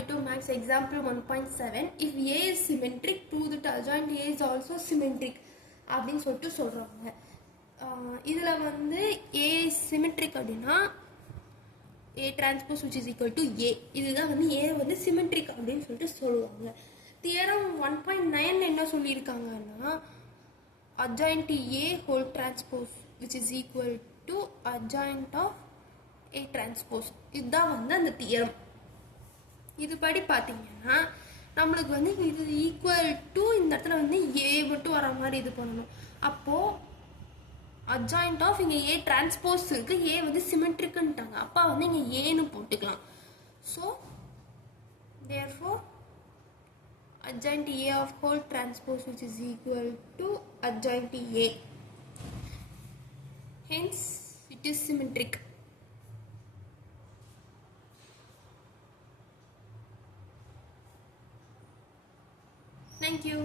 5.2 max example 1.7 if A is symmetric prove that adjoint A is also symmetric அப்படின்னு சொல்லிட்டு சொல்கிறாங்க. இதில் வந்து A is symmetric அப்படின்னா A transpose which is equal to A. இதுதான் வந்து A வந்து symmetric அப்படின்னு சொல்லிட்டு சொல்லுவாங்க. தியரம் 1.9 என்ன சொல்லியிருக்காங்கன்னா adjoint A whole transpose which is equal to adjoint of A transpose. இதுதான் வந்து அந்த தியரம். இது படி பார்த்தீங்கன்னா நம்மளுக்கு வந்து இது ஈக்குவல் டு இந்த இடத்துல வந்து ஏ மட்டும் வர மாதிரி இது பண்ணணும். அப்போது அட்ஜாயிண்ட் ஆஃப் இங்கே ஏ டிரான்ஸ்போஸ் இருக்குது, ஏ வந்து சிமெட்ரிக்குன்ட்டாங்க, அப்போ வந்து இங்கே ஏன்னு போட்டுக்கலாம். So therefore adjoint A of whole transpose which is equal to adjoint A. Hence it is symmetric. Thank you.